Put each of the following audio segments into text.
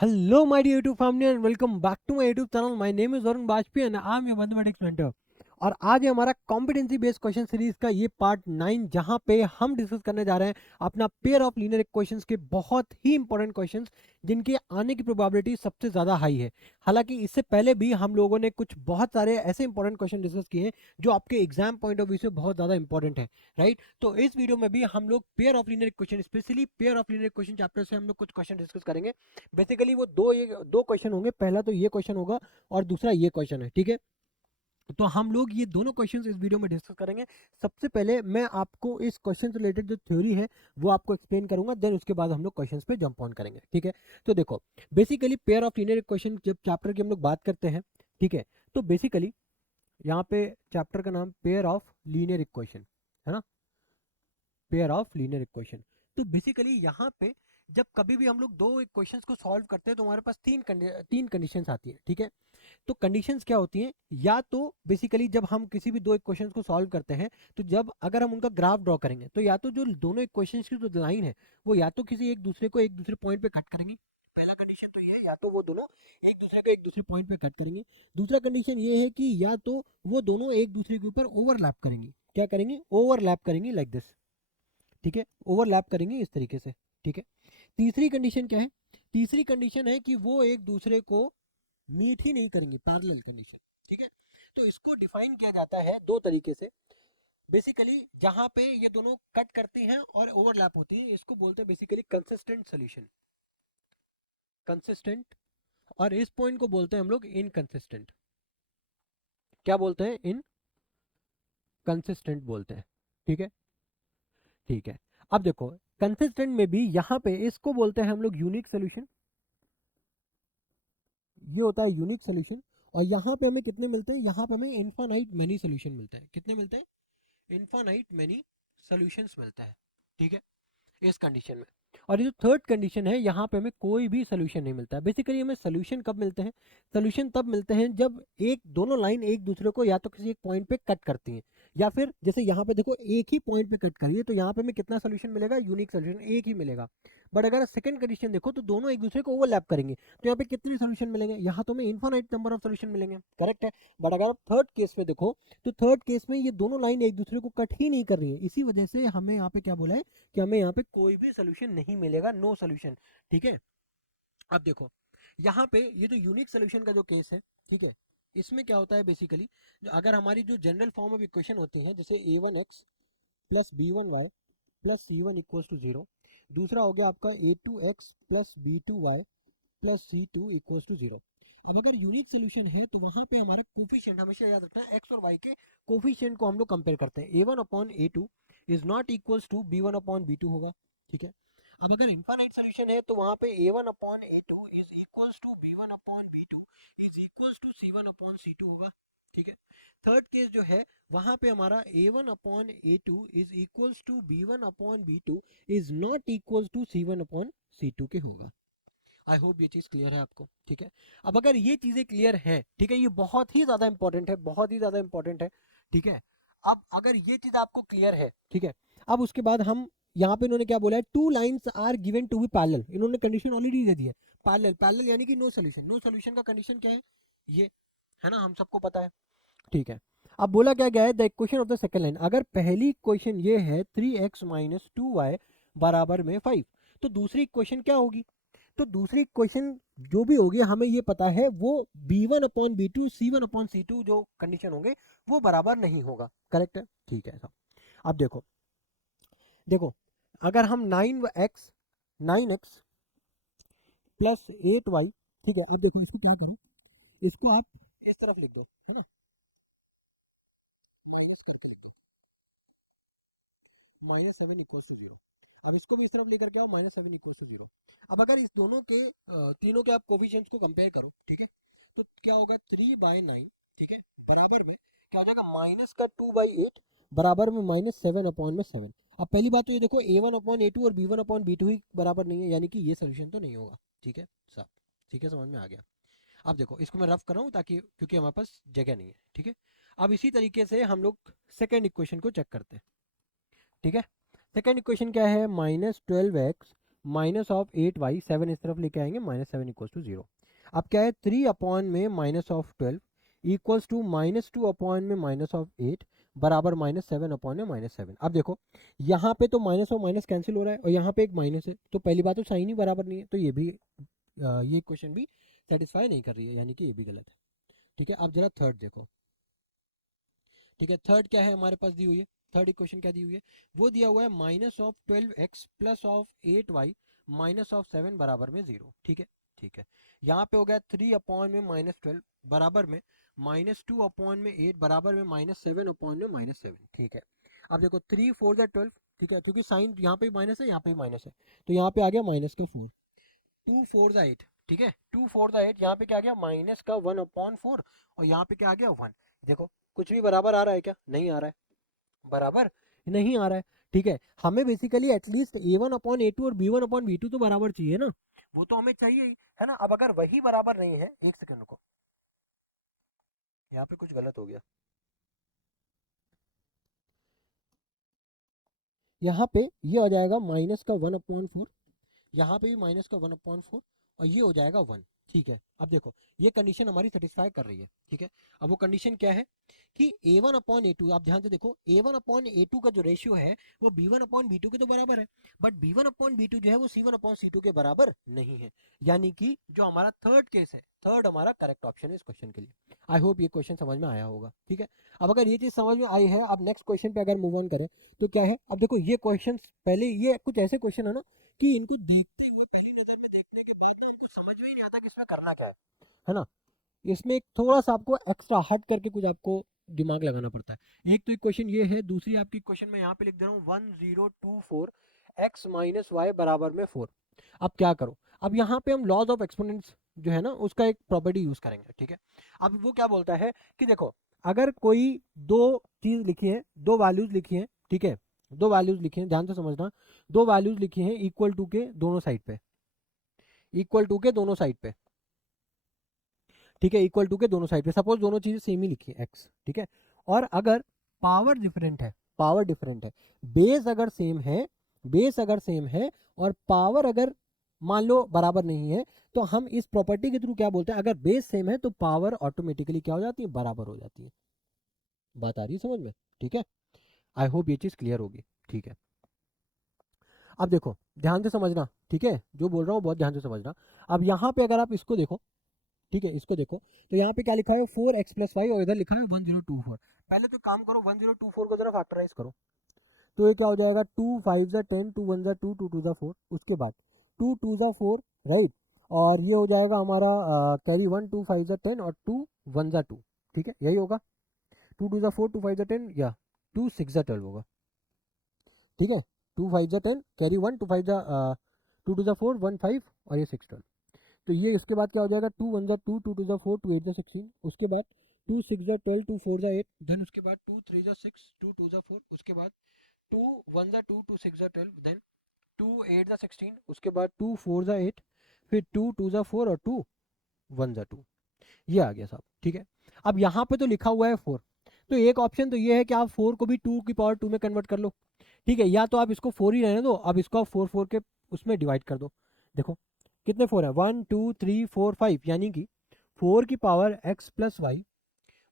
Hello, my dear YouTube family, and welcome back to my YouTube channel. My name is Varun Bajpayee and I am your mathematics mentor. और आज है हमारा competency based question series का ये part 9, जहां पे हम discuss करने जा रहे हैं अपना पेयर ऑफ लीनियर इक्वेशंस के बहुत ही इंपॉर्टेंट क्वेश्चंस जिनके आने की प्रोबेबिलिटी सबसे ज़्यादा हाई है। हालांकि इससे पहले भी हम लोगों ने कुछ बहुत सारे ऐसे इंपॉर्टेंट क्वेश्चन डिस्कस किए हैं जो आपके एग्जाम पॉइंट ऑफ व्यू से बहुत ज़्यादा इंपॉर्टेंट है, राइट। तो इस वीडियो में भी हम लोग pair of linear equation, specially pair of linear equation chapter से हम लोग कुछ क्वेश्चन डिस्कस करेंगे। बेसिकली वो दो क्वेश्चन होंगे, पहला तो ये क्वेश्चन होगा और दूसरा ये क्वेश्चन है, ठीक है। तो हम लोग ये दोनों क्वेश्चंस इस वीडियो में डिस्कस करेंगे। सबसे पहले मैं आपको इस क्वेश्चन से रिलेटेड जो थ्योरी है वो आपको एक्सप्लेन करूंगा, देन उसके बाद हम लोग क्वेश्चंस पे जंप ऑन करेंगे, ठीक है। तो देखो, basically pair of linear equation जब चैप्टर की हम लोग बात करते हैं, ठीक है, तो बेसिकली यहाँ पे चैप्टर का नाम पेयर ऑफ लीनियर इक्वेशन है ना, पेयर ऑफ लीनियर इक्वेशन। तो बेसिकली यहाँ पे जब कभी भी हम लोग दो इक्वेशंस को सॉल्व करते हैं तो हमारे पास तीन कंडीशंस आती है, ठीक है। तो कंडीशंस क्या होती हैं, या तो बेसिकली जब हम किसी भी दो इक्वेशंस को सॉल्व करते हैं तो जब अगर हम उनका ग्राफ ड्रॉ करेंगे तो या तो जो दोनों इक्वेशंस की जो लाइन है वो या तो किसी एक दूसरे पॉइंट पे कट करेंगी। पहला कंडीशन तो ये है, या तो वो दोनों एक दूसरे पॉइंट पे कट करेंगे। दूसरा कंडीशन ये है कि या तो वो दोनों एक दूसरे के ऊपर ओवरलैप करेंगी। क्या करेंगी? ओवरलैप करेंगी, लाइक दिस, ठीक है। ओवरलैप करेंगे इस तरीके से, ठीक है। तीसरी कंडीशन क्या है? तीसरी कंडीशन है कि वो एक दूसरे को मीट ही नहीं करेंगे, पैरेलल कंडीशन, ठीक है। तो इसको डिफाइन किया जाता है दो तरीके से। बेसिकली जहां पे ये दोनों कट करती हैं और ओवरलैप होती है, इसको बोलते हैं बेसिकली कंसिस्टेंट सॉल्यूशन, कंसिस्टेंट। और इस पॉइंट को बोलते हैं हम लोग इनकंसिस्टेंट। क्या बोलते हैं? इनकंसिस्टेंट बोलते हैं, ठीक है। ठीक है, अब देखो, कंसिस्टेंट में भी यहाँ पे इसको बोलते हैं हम लोग यूनिक सोल्यूशन। ये होता है यूनिक सोल्यूशन। और यहाँ पे हमें कितने मिलते हैं? यहाँ पे हमें इनफाइनाइट मेनी सोल्यूशन मिलते हैं। कितने मिलते हैं? इनफाइनाइट मेनी सॉल्यूशंस मिलता है, ठीक है, इस कंडीशन में। और ये जो थर्ड कंडीशन है, यहाँ पे हमें कोई भी सोल्यूशन नहीं मिलता है। बेसिकली हमें सोल्यूशन कब मिलते हैं? सोल्यूशन तब मिलते हैं जब एक दोनों लाइन एक दूसरे को या तो किसी एक पॉइंट पे कट करती हैं, या फिर जैसे यहाँ पे देखो एक ही पॉइंट पे कट करिए तो यहाँ पे हमें कितना सोल्यूशन मिलेगा? यूनिक सोल्यूशन एक ही मिलेगा। बट अगर सेकंड कंडीशन देखो तो दोनों एक दूसरे को ओवरलैप करेंगे, तो यहाँ पे कितने सोल्यूशन मिलेंगे? यहाँ तो हमें इनफाइनाइट नंबर ऑफ सोल्यूशन मिलेंगे, करेक्ट है। बट अगर आप थर्ड केस में देखो तो थर्ड केस में ये दोनों लाइन एक दूसरे को कट ही नहीं कर रही है, इसी वजह से हमें यहाँ पे क्या बोला है कि हमें यहाँ पे कोई भी सोल्यूशन नहीं मिलेगा, नो सोल्यूशन, ठीक है। अब देखो, यहाँ पे ये जो यूनिक सोल्यूशन का जो केस है, ठीक है, इसमें क्या होता है बेसिकली, अगर हमारी जो जनरल फॉर्म ऑफ इक्वेशन होती है, जैसे a1x plus b1y plus c1 equals to zero, दूसरा हो गया आपका a2x plus b2y plus c2 equals to zero. अब अगर यूनिक सोल्यूशन है तो वहां पे हमारा कोफिशिएंट हमेशा याद रखना है, एक्स और वाई के कोफिशिएंट को हम लोग कंपेयर करते हैं। a1 upon a2 is not equals to b1 upon b2 होगा, ठीक है। अब अगर इनफाइनाइट सोल्यूशन है तो वहां पे a1 upon a2 is equals to b1 upon b2 is equals to c1 upon c2 होगा, ठीक है। थर्ड केस जो है वहां पे हमारा a1 upon a2 is equals to b1 upon b2 is not equals to c1 upon c2 के होगा। आई होप ये चीज क्लियर है आपको, ठीक है। अब अगर ये चीजें क्लियर है, ठीक है, ये बहुत ही ज्यादा इंपॉर्टेंट है, बहुत ही ज्यादा इंपॉर्टेंट है, ठीक है। अब अगर ये चीज आपको क्लियर है, ठीक है, अब उसके बाद हम यहाँ पे इन्होंने क्या बोला है? Two lines are given to be parallel. इन्होंने कंडीशन ऑलरेडी दे दी है, पैरेलल। पैरेलल यानी कि नो सोल्यूशन। नो सोल्यूशन का कंडीशन क्या है? ये है ना, हम सबको पता है, ठीक है। अब बोला क्या गया है? The equation of the second line, अगर पहली इक्वेशन ये है 3x माइनस 2y बराबर में 5, तो दूसरी इक्वेशन क्या होगी? तो दूसरी इक्वेशन जो भी होगी हमें ये पता है, वो b1 upon b2 c1 upon c2 जो कंडीशन होंगे वो बराबर नहीं होगा, करेक्ट है, ठीक है साहब। अब देखो, देखो, अगर हम 9x प्लस 8y, ठीक है, अब देखो इसको क्या करो, इसको आप इस तरफ लिख दो, है ना, माइनस करके लिख दो, -7 इक्वल्स टू जीरो। अब इसको भी इस तरफ लेकर के आओ, -7 इक्वल्स टू जीरो। अब अगर इस दोनों के तीनों के आप कोफिशिएंट्स को कंपेयर करो, ठीक है, तो क्या होगा? 3/9, ठीक है, बराबर में क्या हो जाएगा? -2/8 बराबर में -7/7। अब पहली बात तो ये देखो, a1/a2 और b1/b2 ही बराबर नहीं है, यानी कि ये सोल्यूशन तो नहीं होगा, ठीक है साहब, ठीक है, समझ में आ गया। अब देखो, इसको मैं रफ कर रहा हूँ ताकि, क्योंकि हमारे पास जगह नहीं है, ठीक है। अब इसी तरीके से हम लोग सेकेंड इक्वेशन को चेक करते हैं, ठीक है। सेकेंड इक्वेशन क्या है? -12x माइनस ऑफ 8y, 7 इस तरफ लेके आएंगे, -7 इक्वल्स टू 0। अब क्या है, 3 अपॉन में minus of 12 equals to -2 upon में माइनस ऑफ 8 बराबर -7 अपॉन में -7। अब देखो यहाँ पे तो माइनस और माइनस कैंसिल हो रहा है और यहाँ पे एक माइनस है, तो पहली बात तो साइन ही बराबर नहीं है, तो ये भी ये क्वेश्चन भी सेटिस्फाई नहीं कर रही है, यानी कि ये भी गलत है। ठीक है, अब जरा थर्ड देखो। ठीक है, थर्ड क्या है हमारे पास दी हुई है, थर्ड इक्वेशन क्या दी हुई है, वो दिया हुआ है -12x plus of 8y minus of 7 बराबर में 0। ठीक है, ठीक है, यहाँ पे हो गया 3 अपॉन में -12 बराबर में -2 अपॉन में 8 बराबर में -7 अपॉन में -7। ठीक है, अब देखो 3 4 12। ठीक है, क्योंकि साइन यहाँ पे माइनस है, यहाँ पे माइनस है, तो यहाँ पे आ गया माइनस का 4। 2 4 8। ठीक है, 2 4 8, यहाँ पे क्या आ गया माइनस का 1 अपॉन 4, और यहाँ पे क्या आ गया 1। देखो कुछ भी बराबर आ रहा है क्या, नहीं आ रहा है, बराबर नहीं आ रहा है। ठीक है, हमें basically at least a1 upon a2 और b1 अपॉन b2 तो बराबर चाहिए ना, वो तो हमें चाहिए ही है ना। अब अगर वही बराबर नहीं है, एक सेकंड को, यहाँ पे कुछ गलत हो गया, यहाँ पे ये हो जाएगा माइनस का 1/4, यहाँ पे भी माइनस का 1/4, और ये हो जाएगा 1। ठीक है, अब देखो ये कंडीशन हमारी सेटिस्फाई कर रही है। ठीक है, अब वो कंडीशन क्या है कि a1 अपॉन a2, आप ध्यान से देखो a1 अपॉन a2 का जो रेशियो है वो b1 अपॉन b2 के तो बराबर है, बट b1 अपॉन b2 जो है वो c1 अपॉन c2 के बराबर नहीं है, यानी कि जो हमारा थर्ड केस है, थर्ड हमारा करेक्ट ऑप्शन है इस क्वेश्चन के लिए। आई होप ये क्वेश्चन समझ में आया होगा। ठीक है, अब अगर ये चीज समझ में आई है, अब नेक्स्ट क्वेश्चन पे अगर मूव ऑन करें तो क्या है, अब देखो ये क्वेश्चन, पहले ये कुछ ऐसे क्वेश्चन है ना कि इनको देखते हुए, पहली नजर में देखने के बाद ना इनको समझ में ही नहीं आता कि इसमें करना क्या है ना। इसमें एक थोड़ा सा आपको एक्स्ट्रा हट करके कुछ आपको दिमाग लगाना पड़ता है। एक तो इक्वेशन ये है, दूसरी आपकी इक्वेशन मैं यहाँ पे लिख दे रहा हूँ 1024 x माइनस वाई बराबर में 4। अब क्या करो, अब यहाँ पे हम लॉज ऑफ एक्सपोनेंट्स जो है ना उसका एक प्रॉपर्टी यूज करेंगे। ठीक है, अब वो क्या बोलता है कि देखो अगर कोई दो चीज लिखी है, दो वैल्यूज लिखी है, ठीक है, दो वैल्यूज लिखी हैं, ध्यान से समझना, दो वैल्यूज लिखी हैं इक्वल टू के दोनों साइड पे, इक्वल टू के दोनों साइड पे, ठीक है, इक्वल टू के दोनों साइड पे, सपोज दोनों चीजें सेम ही लिखी है एक्स। ठीक है, और अगर पावर डिफरेंट है, पावर डिफरेंट है, बेस अगर सेम है, बेस अगर सेम है और पावर अगर मान लो बराबर नहीं है, तो हम इस प्रॉपर्टी के थ्रू क्या बोलते हैं, अगर बेस सेम है तो पावर ऑटोमेटिकली क्या हो जाती है, बराबर हो जाती है। बात आ रही है समझ में? ठीक है, आई होप ये चीज क्लियर होगी। ठीक है, अब देखो ध्यान से समझना, ठीक है, जो बोल रहा हूँ बहुत ध्यान से समझना। अब यहाँ पे अगर आप इसको देखो, ठीक है, इसको देखो, तो यहाँ पे क्या लिखा है 4x प्लस वाई, और इधर लिखा है 1024। पहले तो काम करो 1024 को जरा फैक्टराइज करो, तो ये क्या हो जाएगा 2 5 जा 10, 2 1 जा 2, 2 2 जा 4, उसके बाद 2 2 जा 4, राइट, और ये हो जाएगा हमारा कैरी 1, 2 5 जा 10 और 2 1 जा 2। ठीक है, यही होगा, 2 2 जा 4, 2 5 जा 10, या 2 6 जा 12 होगा। ठीक है, 2 5 जा 10, कैरी 1, 2 5 जा 2 2 जा 4, 1 5, और ये 6 12। तो ये इसके बाद क्या हो जाएगा 2 1 जा 2, 2 2 जा 4, 2 8 जा 16, उसके बाद 2 6 जा 12, 2 4 जा 8, देन उसके बाद 2 3 जा 6, 2 2 जा 4, उसके बाद 2 1 जा 2, 2 6 जा 12, देन 2 8 जा 16, उसके बाद 2 4 जा 8, फिर 2 2 जा 4 और 2 1 जा 2। ये आ गया साहब। ठीक है, अब यहाँ पे तो लिखा हुआ है 4, तो एक ऑप्शन तो ये है कि आप 4 को भी 2 की पावर 2 में कन्वर्ट कर लो। ठीक है, या तो आप इसको 4 ही रहने दो, अब इसको आप 4 4 के उसमें डिवाइड कर दो। देखो कितने 4 है, 1 2 3 4 5, यानी कि 4 की पावर x प्लस वाई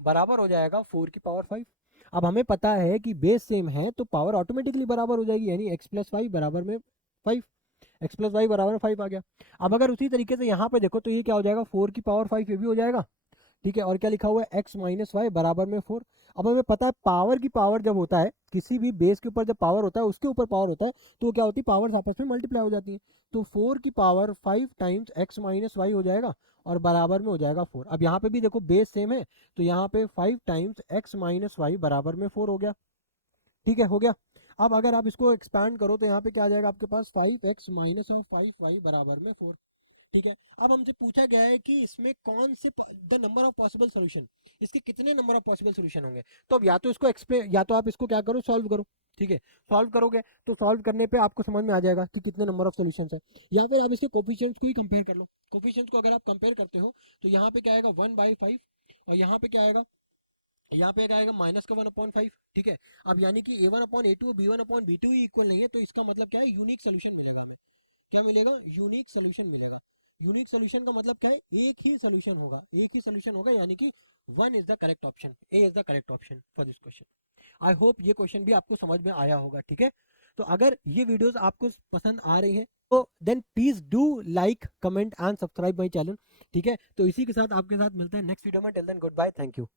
बराबर हो जाएगा 4 की पावर 5। अब हमें पता है कि बेस सेम है तो पावर ऑटोमेटिकली बराबर हो जाएगी, यानी x प्लस वाई बराबर में 5, एक्स प्लस वाई बराबर 5 आ गया। अब अगर उसी तरीके से यहाँ पे देखो तो ये क्या हो जाएगा 4 की पावर 5, ये भी हो जाएगा। ठीक है, और क्या लिखा हुआ है x माइनस वाई बराबर में 4। अब हमें पता है पावर की पावर जब होता है, किसी भी बेस के ऊपर जब पावर होता है उसके ऊपर पावर होता है, तो क्या होती है पावर्स आपस में मल्टीप्लाई हो जाती है। तो 4 की power 5 times x minus Y हो जाएगा और बराबर में हो जाएगा 4। अब यहाँ पे भी देखो बेस सेम है, तो यहाँ पे 5 टाइम्स x माइनस वाई बराबर में 4 हो गया। ठीक है, हो गया। अब अगर आप इसको एक्सपैंड करो तो यहाँ पे क्या आ जाएगा आपके पास 5x माइनस ऑफ 5y बराबर में 4। ठीक है, अब हमसे पूछा गया है कि इसमें कौन से the number of possible solution, इसके कितने नंबर ऑफ पॉसिबल सॉल्यूशन होंगे। तो अब या तो इसको एक्सप्लेन, या तो आप इसको क्या करो सॉल्व करो। ठीक है, सॉल्व करोगे तो सॉल्व करने पे आपको समझ में आ जाएगा कि कितने नंबर ऑफ सॉल्यूशंस है, या फिर आप इसके कोफिशिएंट्स को ही कंपेयर कर लो। कोफिशिएंट्स को अगर आप कंपेयर करते हो तो यहाँ पे क्या आएगा 1/5, और यहाँ पे क्या आएगा, यहाँ पे क्या आएगा माइनस का 1/5। ठीक है, अब यानी कि a1 upon a2 b1 upon b2 ही इक्वल नहीं है, तो इसका मतलब क्या है यूनिक सोल्यूशन मिलेगा हमें। क्या मिलेगा, यूनिक सोल्यूशन मिलेगा। यूनिक सोल्यूशन का मतलब क्या है, एक ही सोल्यूशन होगा, एक ही सोल्यूशन होगा, यानी कि one is the correct option, A is the correct option for this question. I hope ये क्वेश्चन भी आपको समझ में आया होगा, ठीक है। तो अगर ये वीडियोस आपको पसंद आ रही है तो then please do like, comment and subscribe my channel, ठीक है। तो इसी के साथ आपके साथ मिलता है नेक्स्ट वीडियो में। Till then good bye, thank you.